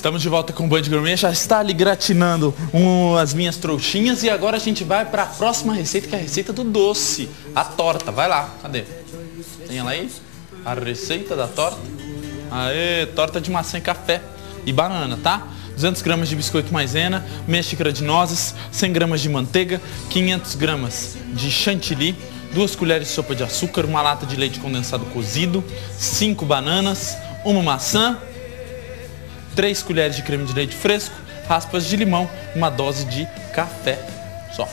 Estamos de volta com o Band Gourmet, já está ali gratinando as minhas trouxinhas e agora a gente vai para a próxima receita, que é a receita do doce, a torta. Vai lá, cadê? Tem ela aí? A receita da torta. Aê, torta de maçã e café e banana, tá? 200 gramas de biscoito maisena, meia xícara de nozes, 100 gramas de manteiga, 500 gramas de chantilly, 2 colheres de sopa de açúcar, uma lata de leite condensado cozido, 5 bananas, uma maçã, 3 colheres de creme de leite fresco, raspas de limão, uma dose de café só.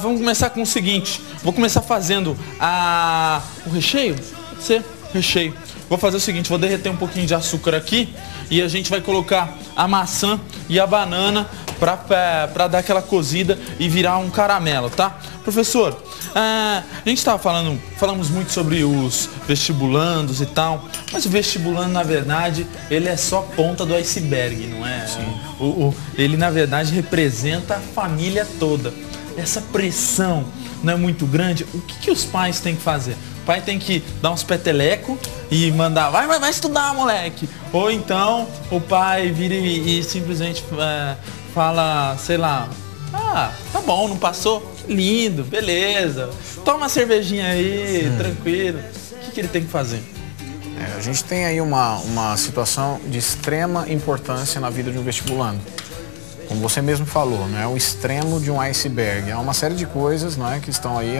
Vamos começar com o seguinte, vou começar fazendo o recheio, pode ser? Recheio. Vou fazer o seguinte, vou derreter um pouquinho de açúcar aqui e a gente vai colocar a maçã e a banana para dar aquela cozida e virar um caramelo, tá? Professor, a gente falamos muito sobre os vestibulandos e tal, mas o vestibulando, na verdade, ele é só a ponta do iceberg, não é? Sim. Ele, na verdade, representa a família toda. Essa pressão não é muito grande, o que os pais têm que fazer? O pai tem que dar uns peteleco e mandar, vai estudar, moleque. Ou então o pai vira e simplesmente fala, sei lá, tá bom, não passou? Que lindo, beleza. Toma uma cervejinha aí, tranquilo. O que ele tem que fazer? A gente tem aí uma situação de extrema importância na vida de um vestibulando. Como você mesmo falou, não é o extremo de um iceberg. É uma série de coisas, não é, que estão aí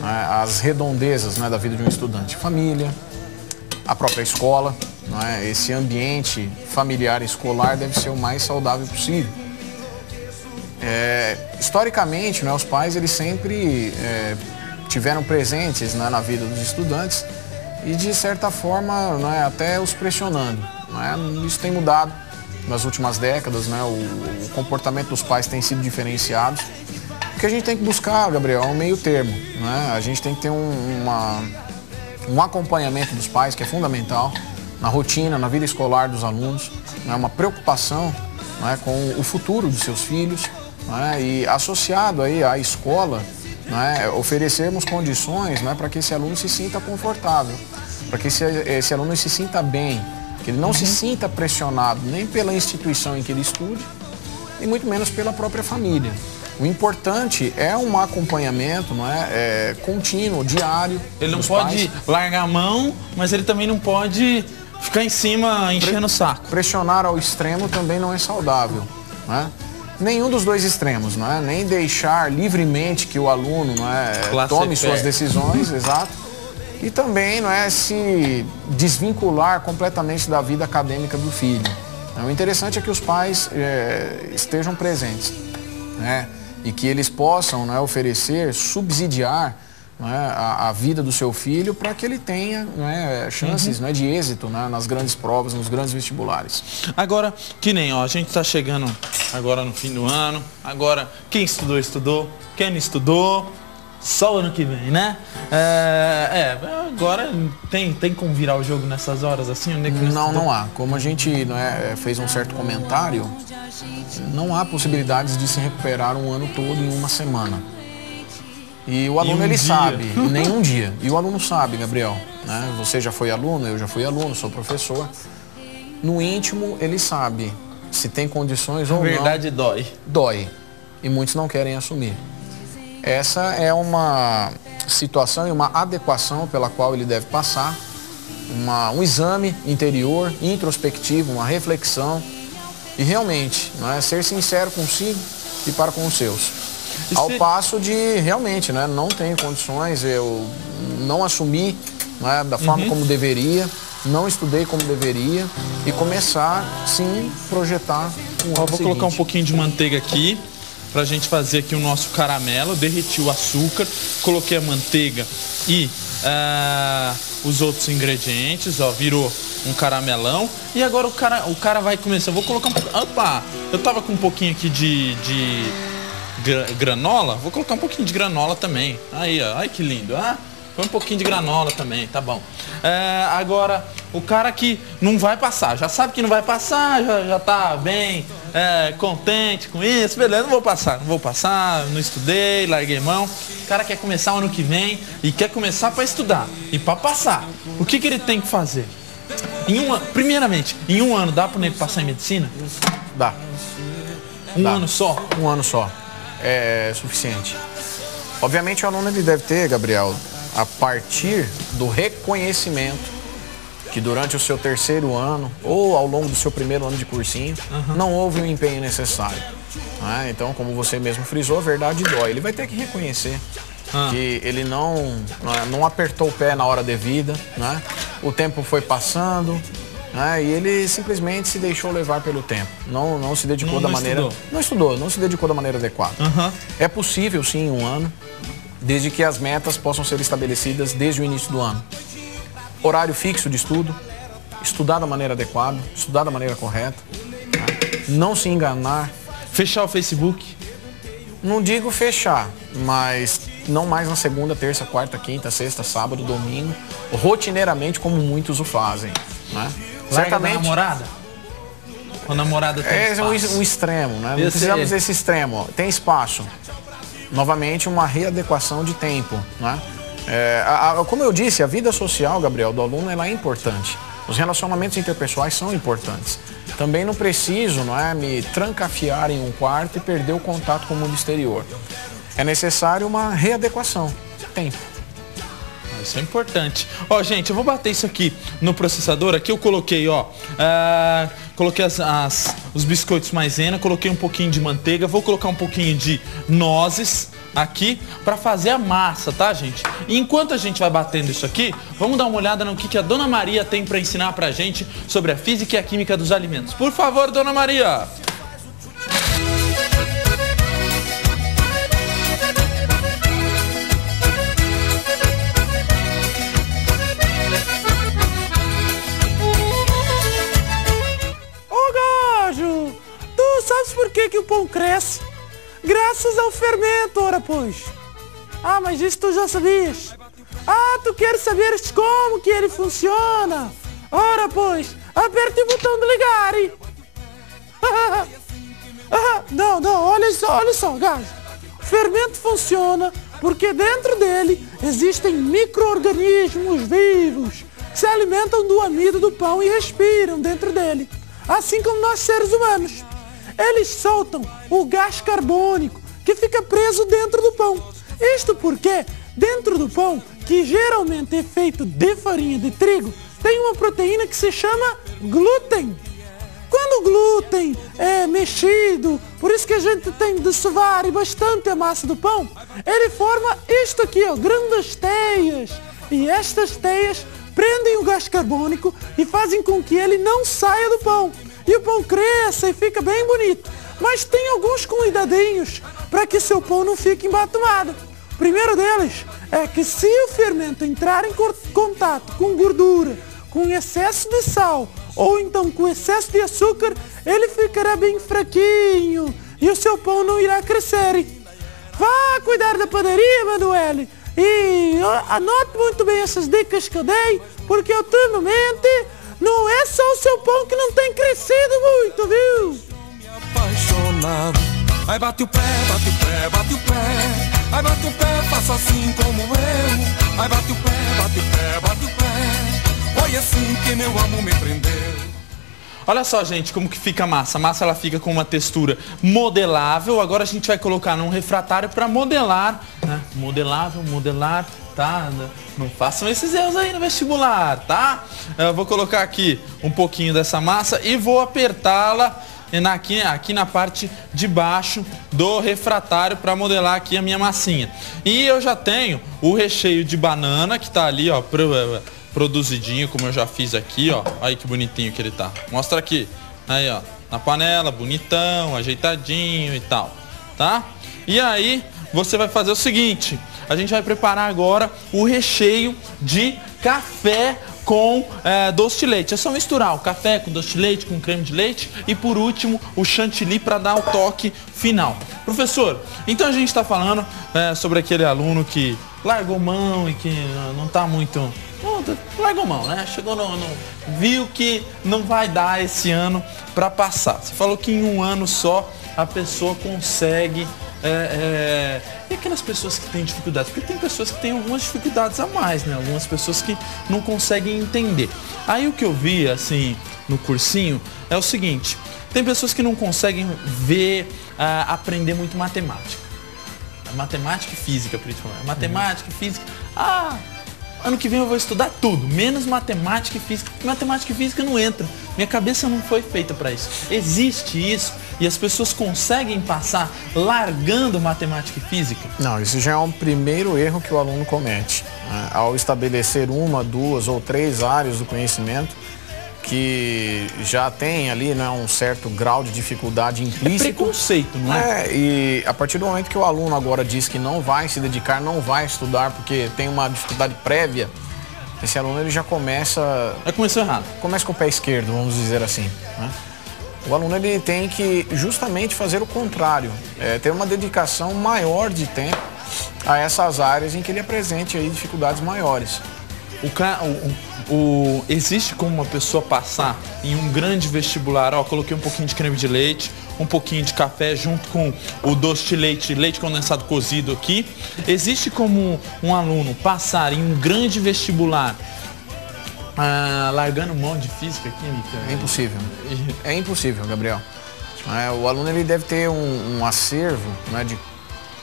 as redondezas, não é, da vida de um estudante. Família, a própria escola, não é, esse ambiente familiar e escolar deve ser o mais saudável possível. Historicamente, não é, os pais eles sempre tiveram presentes, não é, na vida dos estudantes e de certa forma, não é, até os pressionando. Não é? Isso tem mudado nas últimas décadas, né? O comportamento dos pais tem sido diferenciado. O que a gente tem que buscar, Gabriel, é um meio termo, né? A gente tem que ter um acompanhamento dos pais, que é fundamental, na rotina, na vida escolar dos alunos, né? Uma preocupação, né, com o futuro dos seus filhos, né? E associado aí à escola, né, oferecermos condições, né, para que esse aluno se sinta confortável, para que esse aluno se sinta bem, que ele não se sinta pressionado nem pela instituição em que ele estude, e muito menos pela própria família. O importante é um acompanhamento, não é, contínuo, diário. Ele não pode largar a mão, mas ele também não pode ficar em cima enchendo o saco. Pressionar ao extremo também não é saudável, não é? Nenhum dos dois extremos, não é? Nem deixar livremente que o aluno, não é, tome suas decisões, exato. E também, não é, se desvincular completamente da vida acadêmica do filho. O interessante é que os pais estejam presentes, né? E que eles possam, né, oferecer, subsidiar, né, a vida do seu filho para que ele tenha, né, chances, né, de êxito, né, nas grandes provas, nos grandes vestibulares. Agora, que nem, ó, a gente está chegando agora no fim do ano, agora quem estudou, estudou, quem não estudou, só o ano que vem, né? Agora tem como virar o jogo nessas horas assim? Não há. Como a gente, não é, fez um certo comentário, não há possibilidades de se recuperar um ano todo em uma semana. E o aluno, ele sabe, nem um dia. E o aluno sabe, Gabriel, né? Você já foi aluno, eu já fui aluno, sou professor. No íntimo, ele sabe se tem condições ou não. Na verdade, dói. Dói. E muitos não querem assumir. Essa é uma situação e uma adequação pela qual ele deve passar, um exame interior, introspectivo, uma reflexão e realmente, não é, ser sincero consigo e para com os seus. Ao passo de realmente, né, não tenho condições, eu não assumi, não é, da forma como deveria, não estudei como deveria e começar, sim, projetar um ano Vou colocar um pouquinho de manteiga aqui pra gente fazer aqui o nosso caramelo. Derreti o açúcar, coloquei a manteiga e os outros ingredientes, ó, virou um caramelão. E agora o cara vai começar. Vou colocar opa! Eu tava com um pouquinho aqui de granola, vou colocar um pouquinho de granola também. Aí, ó, ai que lindo. Põe um pouquinho de granola também, tá bom. Agora, o cara que não vai passar, já sabe que não vai passar, já tá bem contente com isso, beleza, não vou passar, não estudei, larguei mão. O cara quer começar o ano que vem e quer começar para estudar e para passar. O que ele tem que fazer? Primeiramente, em um ano dá para o nego passar em medicina? Dá. Um ano só? Um ano só. É suficiente. Obviamente o aluno ele deve ter, Gabriel, a partir do reconhecimento que durante o seu terceiro ano ou ao longo do seu primeiro ano de cursinho não houve o empenho necessário. Então, como você mesmo frisou, a verdade dói. Ele vai ter que reconhecer que ele não apertou o pé na hora devida, o tempo foi passando, e ele simplesmente se deixou levar pelo tempo. Não se dedicou da maneira... Não se dedicou da maneira adequada. É possível, sim, em um ano, desde que as metas possam ser estabelecidas desde o início do ano. Horário fixo de estudo, estudar da maneira adequada, estudar da maneira correta, não se enganar. Fechar o Facebook? Não digo fechar, mas não mais na segunda, terça, quarta, quinta, sexta, sábado, domingo, rotineiramente como muitos o fazem. Certamente. A namorada? A namorada tem espaço. Um extremo, Não precisamos desse extremo. Tem espaço. Novamente, uma readequação de tempo, como eu disse, a vida social, Gabriel, do aluno, ela é importante. Os relacionamentos interpessoais são importantes. Também não preciso, me trancafiar em um quarto e perder o contato com o mundo exterior. É necessário uma readequação. Tempo. Isso é importante. Gente, eu vou bater isso aqui no processador. Aqui eu coloquei, coloquei os biscoitos maisena, coloquei um pouquinho de manteiga, vou colocar um pouquinho de nozes aqui para fazer a massa, tá, gente? E enquanto a gente vai batendo isso aqui, vamos dar uma olhada no que a Dona Maria tem para ensinar pra gente sobre a física e a química dos alimentos. Por favor, Dona Maria! Por que o pão cresce? Graças ao fermento, ora pois. Mas isso tu já sabias. Tu queres saber como que ele funciona? Ora pois, aperte o botão de ligar e... Não, olha só, gajo. O fermento funciona porque dentro dele existem micro-organismos vivos que se alimentam do amido do pão e respiram dentro dele. Assim como nós seres humanos. Eles soltam o gás carbônico que fica preso dentro do pão. Isto porque dentro do pão, que geralmente é feito de farinha de trigo, tem uma proteína que se chama glúten. Quando o glúten é mexido, por isso que a gente tem de sovar bastante a massa do pão, ele forma isto aqui, grandes teias. E estas teias prendem o gás carbônico e fazem com que ele não saia do pão. E o pão cresça e fica bem bonito. Mas tem alguns cuidadinhos para que seu pão não fique embatumado. O primeiro deles é que se o fermento entrar em contato com gordura, com excesso de sal ou então com excesso de açúcar, ele ficará bem fraquinho e o seu pão não irá crescer. Vá cuidar da padaria, Manuel, e anote muito bem essas dicas que eu dei, porque ultimamente não é só o seu pão que não tem crescido muito, viu? Apaixonado, ai bate o pé, bate o pé, bate o pé. Ai bate o pé, faça assim como eu. Ai bate o pé, bate o pé, bate o pé. Foi assim que meu amor me prendeu. Olha só, gente, como que fica a massa. A massa ela fica com uma textura modelável. Agora a gente vai colocar num refratário para modelar, Modelável, modelar, tá? Não façam esses erros aí no vestibular, tá? Eu vou colocar aqui um pouquinho dessa massa e vou apertá-la aqui na parte de baixo do refratário para modelar aqui a minha massinha. E eu já tenho o recheio de banana que tá ali, produzidinho, como eu já fiz aqui, Olha aí que bonitinho que ele tá. Mostra aqui. Aí, na panela, bonitão, ajeitadinho e tal, tá? E aí, você vai fazer o seguinte. A gente vai preparar agora o recheio de café com doce de leite. É só misturar o café com doce de leite, com creme de leite e, por último, o chantilly para dar o toque final. Professor, então a gente está falando sobre aquele aluno que largou mão e que não está muito... largou mão, né? Chegou viu que não vai dar esse ano para passar. Você falou que em um ano só a pessoa consegue E aquelas pessoas que têm dificuldades? Porque tem pessoas que têm algumas dificuldades a mais, né? Algumas pessoas que não conseguem entender. Aí o que eu vi, assim, no cursinho é o seguinte: tem pessoas que não conseguem ver, aprender muito matemática. Matemática e física, principalmente. Matemática e física. Ano que vem eu vou estudar tudo, menos matemática e física. Matemática e física não entra. Minha cabeça não foi feita para isso. Existe isso e as pessoas conseguem passar largando matemática e física? Não, isso já é um primeiro erro que o aluno comete, né? Ao estabelecer uma, duas ou três áreas do conhecimento que já tem ali, né, um certo grau de dificuldade implícito. É preconceito, não é? E a partir do momento que o aluno agora diz que não vai se dedicar, não vai estudar porque tem uma dificuldade prévia, esse aluno ele já começa... Começou errado. Começa com o pé esquerdo, vamos dizer assim, né? O aluno ele tem que justamente fazer o contrário, ter uma dedicação maior de tempo a essas áreas em que ele apresente aí dificuldades maiores. Existe como uma pessoa passar em um grande vestibular, coloquei um pouquinho de creme de leite, um pouquinho de café junto com o doce de leite condensado cozido aqui. Existe como um aluno passar em um grande vestibular largando mão de física, química? É impossível. É impossível, Gabriel. O aluno ele deve ter um acervo, né, de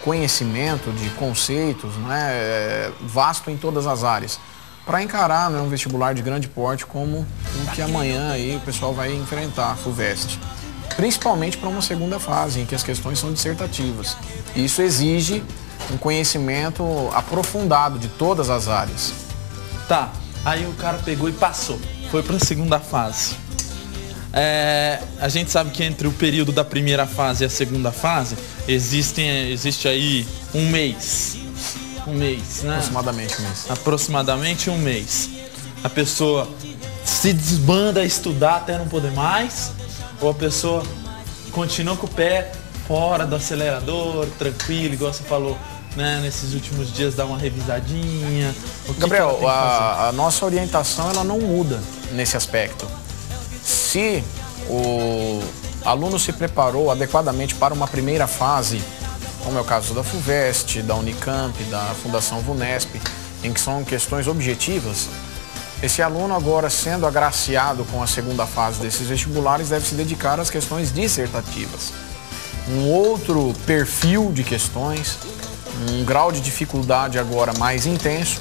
conhecimento, de conceitos, né, vasto em todas as áreas, para encarar, né, um vestibular de grande porte como o que amanhã aí o pessoal vai enfrentar, a FUVEST. Principalmente para uma segunda fase, em que as questões são dissertativas. Isso exige um conhecimento aprofundado de todas as áreas. Tá, aí o cara pegou e passou, foi para a segunda fase. A gente sabe que entre o período da primeira fase e a segunda fase, existe aí um mês, né? Aproximadamente um mês. Aproximadamente um mês. A pessoa se desbanda a estudar até não poder mais, ou a pessoa continua com o pé fora do acelerador, tranquilo, igual você falou, né? Nesses últimos dias dá uma revisadinha. Gabriel, a nossa orientação ela não muda nesse aspecto. Se o aluno se preparou adequadamente para uma primeira fase, como é o caso da FUVEST, da Unicamp, da Fundação VUNESP, em que são questões objetivas, esse aluno agora sendo agraciado com a segunda fase desses vestibulares deve se dedicar às questões dissertativas. Um outro perfil de questões, um grau de dificuldade agora mais intenso,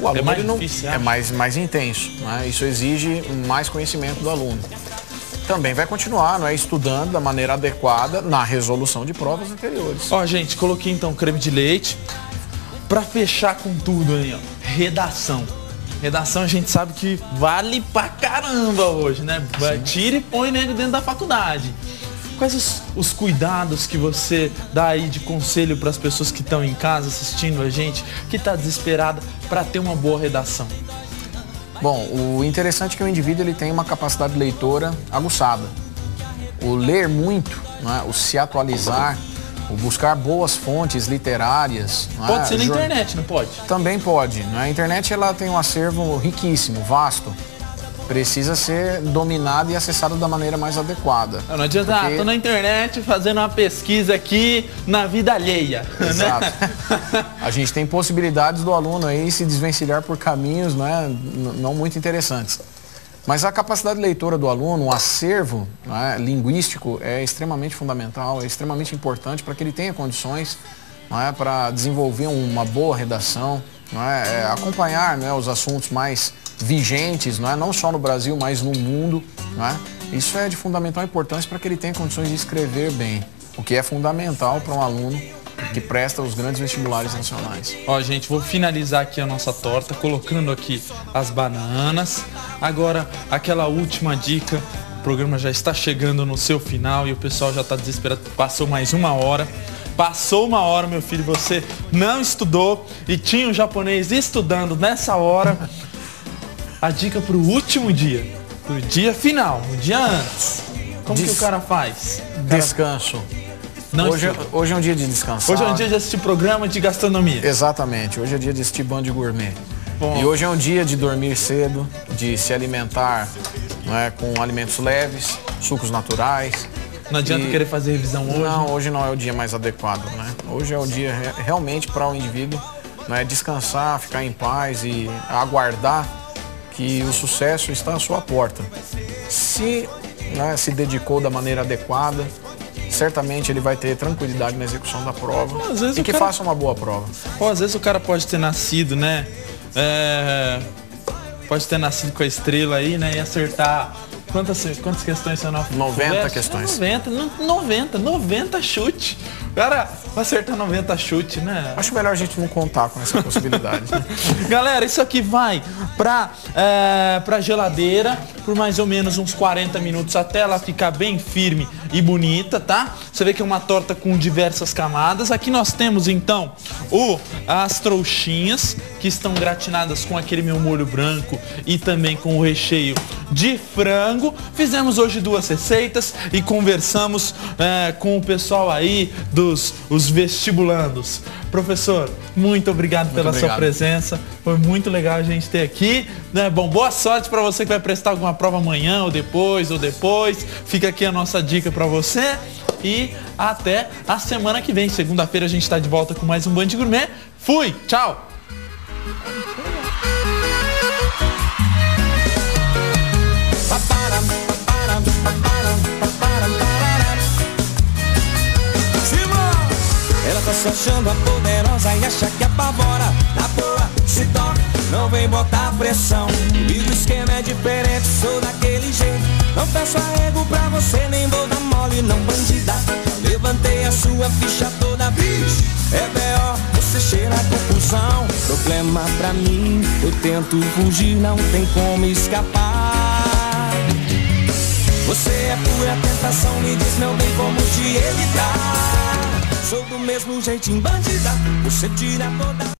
o aluno é mais intenso, né? Isso exige mais conhecimento do aluno. Também vai continuar, não é, estudando da maneira adequada na resolução de provas anteriores. Gente, coloquei então creme de leite. Para fechar com tudo aí, redação. Redação a gente sabe que vale pra caramba hoje, né? Tira e põe nele dentro da faculdade. Quais os cuidados que você dá aí de conselho para as pessoas que estão em casa assistindo a gente, que está desesperada para ter uma boa redação? Bom, o interessante é que o indivíduo ele tem uma capacidade leitora aguçada. O ler muito, né, o se atualizar, o buscar boas fontes literárias. Pode ser na internet, não pode? Também pode. A internet ela tem um acervo riquíssimo, vasto. Precisa ser dominado e acessado da maneira mais adequada. Não adianta, tô na internet fazendo uma pesquisa aqui na vida alheia. Exato. Né? A gente tem possibilidades do aluno aí se desvencilhar por caminhos, né, não muito interessantes. Mas a capacidade leitora do aluno, o acervo, né, linguístico é extremamente fundamental, é extremamente importante para que ele tenha condições, né, para desenvolver uma boa redação, né, acompanhar, né, os assuntos mais vigentes, não só no Brasil, mas no mundo. Isso é de fundamental importância para que ele tenha condições de escrever bem, o que é fundamental para um aluno que presta os grandes vestibulares nacionais. Gente, vou finalizar aqui a nossa torta, colocando aqui as bananas. Agora, aquela última dica, o programa já está chegando no seu final e o pessoal já está desesperado, passou mais uma hora. Passou uma hora, meu filho, você não estudou e tinha um japonês estudando nessa hora. A dica para o último dia, pro dia final, o dia antes. Como que o cara faz? Descanso. Hoje é um dia de descansar. Hoje é um dia de assistir programa de gastronomia. Exatamente, hoje é dia de assistir Band Gourmet. Bom. E hoje é um dia de dormir cedo, de se alimentar, com alimentos leves, sucos naturais, Não adianta querer fazer revisão hoje. Não, hoje não é o dia mais adequado, né? Hoje é o dia realmente para o indivíduo, né, descansar, ficar em paz e aguardar que o sucesso está à sua porta. Se, né, se dedicou da maneira adequada, certamente ele vai ter tranquilidade na execução da prova e que faça uma boa prova. Pô, às vezes o cara pode ter nascido, né? Pode ter nascido com a estrela aí, né? E acertar... Quantas questões são na 90 questões. 90 chute. O cara vai acertar 90 chute, né? Acho melhor a gente não contar com essa possibilidade. Galera, isso aqui vai pra geladeira por mais ou menos uns 40 minutos até ela ficar bem firme e bonita, tá? Você vê que é uma torta com diversas camadas. Aqui nós temos então as trouxinhas que estão gratinadas com aquele meu molho branco e também com o recheio de frango. Fizemos hoje 2 receitas e conversamos com o pessoal aí os vestibulandos. Professor, muito obrigado pela sua presença. Foi muito legal a gente ter aqui, né? Bom, boa sorte para você que vai prestar alguma prova amanhã ou depois. Fica aqui a nossa dica para você e até a semana que vem. Segunda-feira a gente está de volta com mais um Band Gourmet. Fui, tchau! Ela tá se achando a poderosa e acha que apavora. Na boa, se toca, não vem botar pressão. E o esquema é diferente, sou daquele jeito. Não peço arrego pra você, nem vou dar mole, não bandida. Já levantei a sua ficha toda, bicho. É B.O., você cheira a confusão. Problema pra mim, eu tento fugir, não tem como escapar. Você é pura tentação, me diz, não tem como te evitar. Sou do mesmo jeitinho bandida, você tira toda...